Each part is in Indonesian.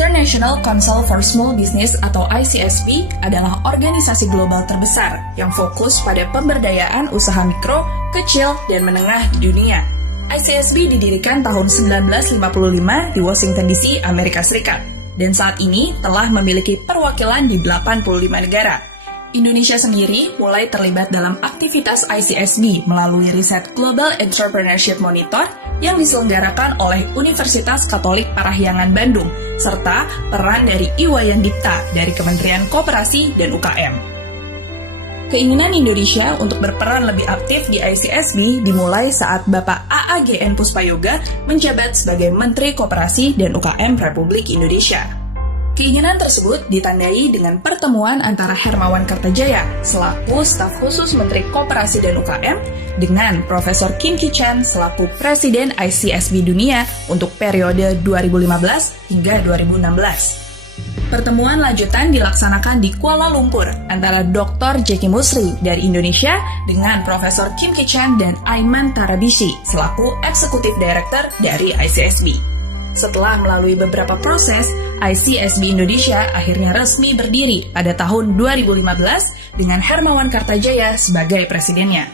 International Council for Small Business atau ICSB adalah organisasi global terbesar yang fokus pada pemberdayaan usaha mikro, kecil, dan menengah di dunia. ICSB didirikan tahun 1955 di Washington DC, Amerika Serikat, dan saat ini telah memiliki perwakilan di 85 negara. Indonesia sendiri mulai terlibat dalam aktivitas ICSB melalui riset Global Entrepreneurship Monitor yang diselenggarakan oleh Universitas Katolik Parahyangan Bandung, serta peran dari Iwayan Dipta dari Kementerian Koperasi dan UKM. Keinginan Indonesia untuk berperan lebih aktif di ICSB dimulai saat Bapak AAGN Puspayoga menjabat sebagai Menteri Koperasi dan UKM Republik Indonesia. Keinginan tersebut ditandai dengan pertemuan antara Hermawan Kartajaya selaku staf khusus Menteri Koperasi dan UKM dengan Profesor Kim Ki-chan selaku Presiden ICSB Dunia untuk periode 2015 hingga 2016. Pertemuan lanjutan dilaksanakan di Kuala Lumpur antara Dr. Jacky Musri dari Indonesia dengan Profesor Kim Ki-chan dan Aiman Tarabishi selaku Executive Director dari ICSB. Setelah melalui beberapa proses, ICSB Indonesia akhirnya resmi berdiri pada tahun 2015 dengan Hermawan Kartajaya sebagai presidennya.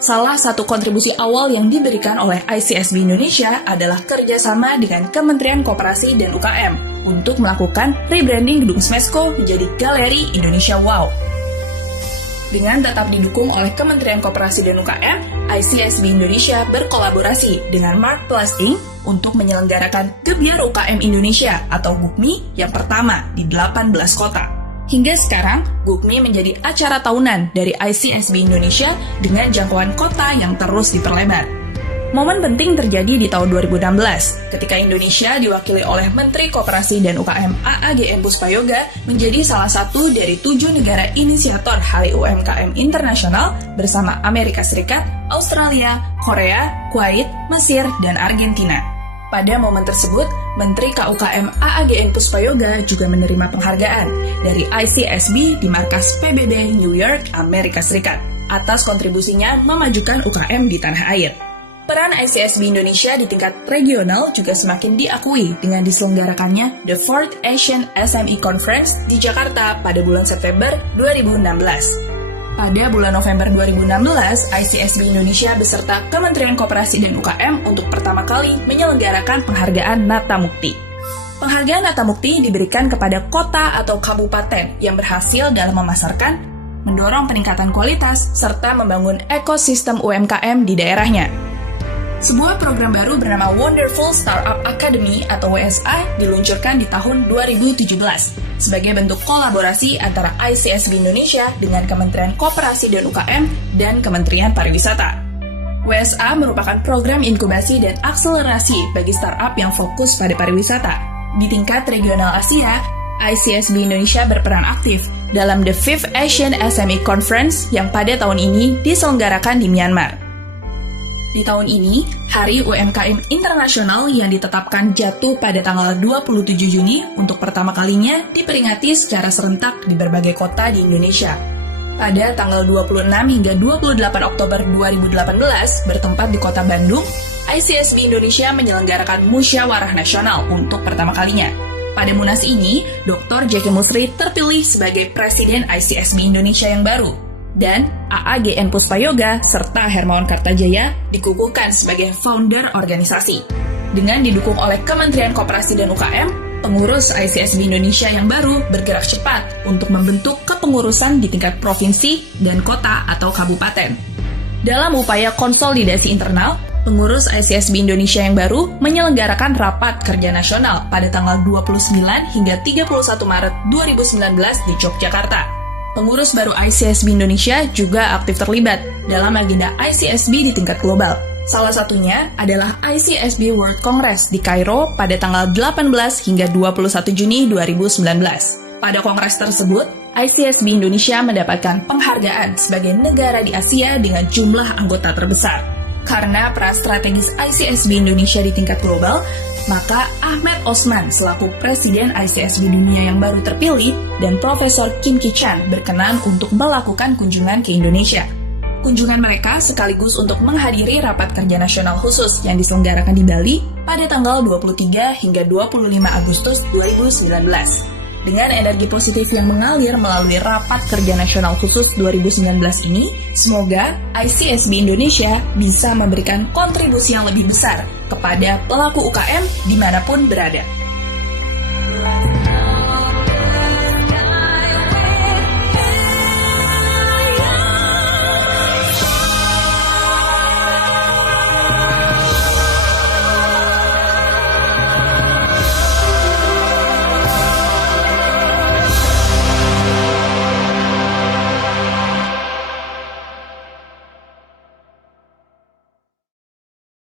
Salah satu kontribusi awal yang diberikan oleh ICSB Indonesia adalah kerjasama dengan Kementerian Koperasi dan UKM untuk melakukan rebranding Gedung Smesco menjadi Galeri Indonesia Wow. Dengan tetap didukung oleh Kementerian Koperasi dan UKM, ICSB Indonesia berkolaborasi dengan Mark Plasting untuk menyelenggarakan Gebyar UKM Indonesia atau GUKMI yang pertama di 18 kota. Hingga sekarang, GUKMI menjadi acara tahunan dari ICSB Indonesia dengan jangkauan kota yang terus diperlebar. Momen penting terjadi di tahun 2016, ketika Indonesia diwakili oleh Menteri Koperasi dan UKM AAGN Puspayoga menjadi salah satu dari 7 negara inisiator Hari UMKM Internasional bersama Amerika Serikat, Australia, Korea, Kuwait, Mesir, dan Argentina. Pada momen tersebut, Menteri KUKM AAGN Puspayoga juga menerima penghargaan dari ICSB di markas PBB New York, Amerika Serikat, atas kontribusinya memajukan UKM di tanah air. Peran ICSB Indonesia di tingkat regional juga semakin diakui dengan diselenggarakannya The 4th Asian SME Conference di Jakarta pada bulan September 2016. Pada bulan November 2016, ICSB Indonesia beserta Kementerian Koperasi dan UKM untuk pertama kali menyelenggarakan penghargaan Nata Mukti. Penghargaan Nata Mukti diberikan kepada kota atau kabupaten yang berhasil dalam memasarkan, mendorong peningkatan kualitas, serta membangun ekosistem UMKM di daerahnya. Sebuah program baru bernama Wonderful Startup Academy atau WSA diluncurkan di tahun 2017 sebagai bentuk kolaborasi antara ICSB Indonesia dengan Kementerian Koperasi dan UKM dan Kementerian Pariwisata. WSA merupakan program inkubasi dan akselerasi bagi startup yang fokus pada pariwisata. Di tingkat regional Asia, ICSB Indonesia berperan aktif dalam The 5th Asian SME Conference yang pada tahun ini diselenggarakan di Myanmar. Di tahun ini, Hari UMKM Internasional yang ditetapkan jatuh pada tanggal 27 Juni untuk pertama kalinya diperingati secara serentak di berbagai kota di Indonesia. Pada tanggal 26 hingga 28 Oktober 2018, bertempat di kota Bandung, ICSB Indonesia menyelenggarakan Musyawarah Nasional untuk pertama kalinya. Pada Munas ini, Dr. Jacky Musri terpilih sebagai Presiden ICSB Indonesia yang baru. Dan AAGN Puspayoga serta Hermawan Kartajaya dikukuhkan sebagai founder organisasi. Dengan didukung oleh Kementerian Koperasi dan UKM, pengurus ICSB Indonesia yang baru bergerak cepat untuk membentuk kepengurusan di tingkat provinsi dan kota atau kabupaten. Dalam upaya konsolidasi internal, pengurus ICSB Indonesia yang baru menyelenggarakan rapat kerja nasional pada tanggal 29 hingga 31 Maret 2019 di Yogyakarta. Pengurus baru ICSB Indonesia juga aktif terlibat dalam agenda ICSB di tingkat global. Salah satunya adalah ICSB World Congress di Kairo pada tanggal 18 hingga 21 Juni 2019. Pada kongres tersebut, ICSB Indonesia mendapatkan penghargaan sebagai negara di Asia dengan jumlah anggota terbesar. Karena peran strategis ICSB Indonesia di tingkat global, maka Ahmed Osman selaku Presiden ICSB Dunia yang baru terpilih dan Profesor Kim Ki-chan berkenan untuk melakukan kunjungan ke Indonesia. Kunjungan mereka sekaligus untuk menghadiri Rapat Kerja Nasional Khusus yang diselenggarakan di Bali pada tanggal 23 hingga 25 Agustus 2019. Dengan energi positif yang mengalir melalui Rapat Kerja Nasional Khusus 2019 ini, semoga ICSB Indonesia bisa memberikan kontribusi yang lebih besar kepada pelaku UKM dimanapun berada.